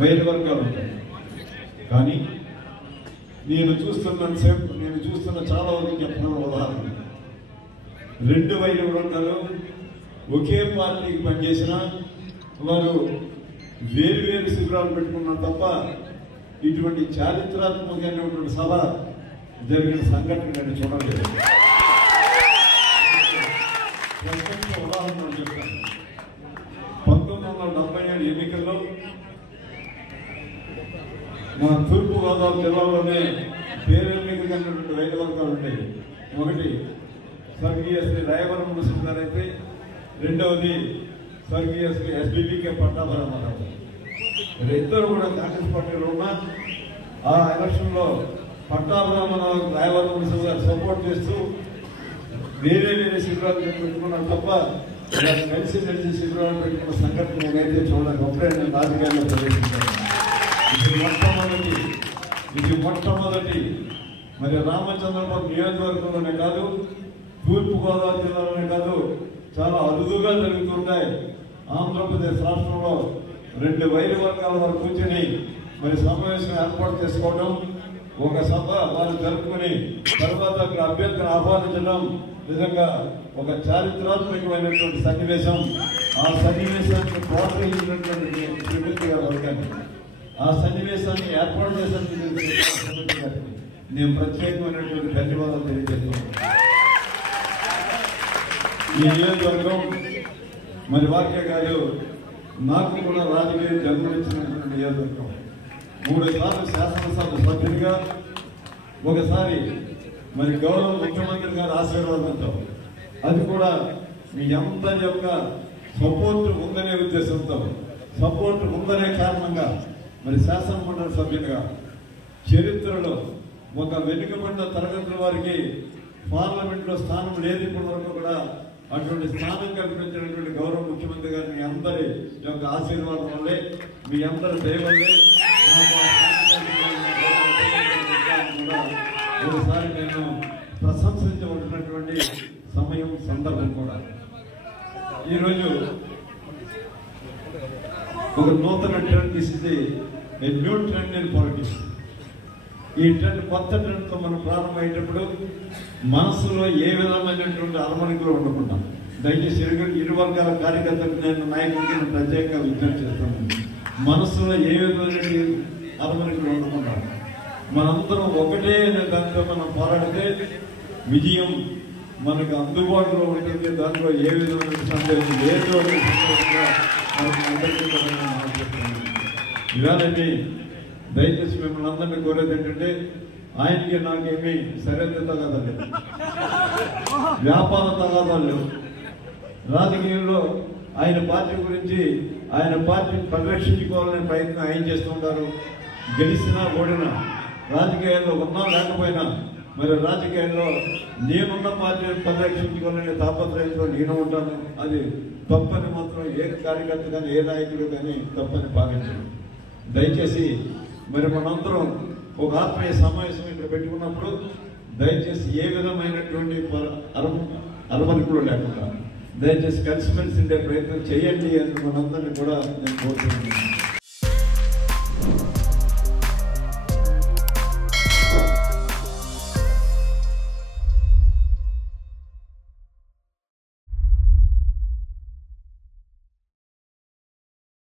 వైద్య వర్గాలు ఉంటాయి. కానీ నేను చూస్తున్న చాలా వరకు చెప్పడం ఉదాహరణ, రెండు వైద్య వర్గాలు ఒకే పార్టీకి పనిచేసిన వారు వేరు వేరు శిబిరాలు పెట్టుకున్నారు తప్ప ఇటువంటి చారిత్రాత్మకమైనటువంటి సభ జరిగిన సంఘటన నేను చూడలేదు. ఉదాహరణ చెప్తాను. 1977 ఎన్నికల్లో మన తూర్పుగోదావరి జిల్లాలోనే పేరెన్నికైనటువంటి వైద్య వర్గాలు ఉండేవి. ఒకటి స్వర్గీయ శ్రీ రాయవరం మున్సిపల్ గారు అయితే, రెండవది స్వర్గీయ శ్రీ ఎస్బీబీకే పట్టాభరామారావు. ఇద్దరు కూడా కాంగ్రెస్ పార్టీలో ఉన్న ఆ ఎలక్షన్లో పట్టాభరామారావు రాయవరం మున్సిపల్ గారు సపోర్ట్ చేస్తూ వేరే వేరే శిబిరాలు పెట్టుకున్నారు తప్ప కలిసి శిబిరాలు పెట్టుకున్న సంఘటన నేనైతే చూడడానికి ఒకటే నేను రాజకీయాల్లో ప్రవేశించాను. ఇది మొట్టమొదటి మరి రామచంద్రపురం నియోజకవర్గంలోనే కాదు, తూర్పుగోదావరి జిల్లాలోనే కాదు, చాలా అరుదుగా జరుగుతుంటాయి. ఆంధ్రప్రదేశ్ రాష్ట్రంలో రెండు వైద్య వర్గాల వారు కూర్చొని మరి సమావేశం ఏర్పాటు చేసుకోవడం, ఒక సభ వారు జరుపుకుని తర్వాత అక్కడ అభ్యర్థిని ఆహ్వానించడం నిజంగా ఒక చారిత్రాత్మకమైనటువంటి సన్నివేశం. ఆ సన్నివేశాన్ని ప్రోత్సహించినటువంటి శ్రీమతి గారు వర్గాన్ని, ఆ సన్నివేశాన్ని ఏర్పాటు చేసినటువంటి గారికి నేను ప్రత్యేకమైనటువంటి ధన్యవాదాలు తెలియజేస్తున్నాను. ఈ నియోజకవర్గం మరి వాక్య గారు నాకు కూడా రాజకీయ జన్మనిచ్చినటువంటి నియోజకవర్గం. 3 సార్లు శాసనసభ సభ్యుడిగా, ఒకసారి మరి గౌరవ ముఖ్యమంత్రి గారి ఆశీర్వాదంతో, అది కూడా మీ అందరి యొక్క సపోర్ట్ ఉందనే ఉద్దేశంతో, సపోర్ట్ ఉందనే కారణంగా మరి శాసనమండలి సభ్యులుగా చరిత్రలో ఒక వెనుకబడిన తరగతుల వారికి పార్లమెంట్లో స్థానం లేదు ఇప్పటి వరకు కూడా. అటువంటి స్థానం కల్పించినటువంటి గౌరవ ముఖ్యమంత్రి గారు మీ అందరి యొక్క ఆశీర్వాదం వల్లే, మీ అందరి దయ వల్లే ఒకసారి నేను ప్రశంసించబడినటువంటి సమయం సందర్భం కూడా. ఈరోజు ఒక నూతన ట్రెండ్ తీసింది, న్యూ ట్రెండ్ ఇన్ పాలిటిక్స్. ఈ ట్రెండ్ కొత్త ట్రెండ్తో మనం ప్రారంభమయ్యేటప్పుడు మనసులో ఏ విధమైనటువంటి అలమణికలు ఉండకుండా, దయచేసి ఇరు వర్గాల కార్యకర్తలకు నేను నాయకుడికి ప్రత్యేకంగా విజ్ఞప్తి చేస్తున్నాను. మనసులో ఏ విధమైన అలమణికలు ఉండకుండా మనందరం ఒకటే దాంతో మనం పోరాడితే విజయం మనకు అందుబాటులో ఉంటుంది. దాంట్లో ఏ విధమైన సందేహం లేదు అనే సందేహంగా మనకు అందరికీ ఇవాళని దయచేసి మిమ్మల్ని అందరినీ కోరేది ఏంటంటే, ఆయనకి నాకేమీ సరైన తగాదాలు లేవు, వ్యాపార తగాదాలు లేవు. రాజకీయంలో ఆయన పార్టీ గురించి, ఆయన పార్టీని పరిరక్షించుకోవాలనే ప్రయత్నం ఆయన చేస్తుంటారు. గెలిచినా ఓడినా, రాజకీయాల్లో ఉన్నా లేకపోయినా, మరి రాజకీయాల్లో నేనున్న పార్టీని పరిరక్షించుకోవాలనే తాపత్రయంతో నేను ఉంటాను. అది తప్పని మాత్రం ఏ కార్యకర్త కానీ ఏ నాయకుడు కానీ తప్పని భావించను. దయచేసి మరి మనందరం ఒక ఆత్మీయ సమావేశం ఇక్కడ పెట్టుకున్నప్పుడు దయచేసి ఏ విధమైనటువంటి అరమరికలు లేకుండా దయచేసి కలిసిమెలిసి ఉండే ప్రయత్నం చేయండి అని మనందరినీ కూడా నేను కోరుతున్నాను.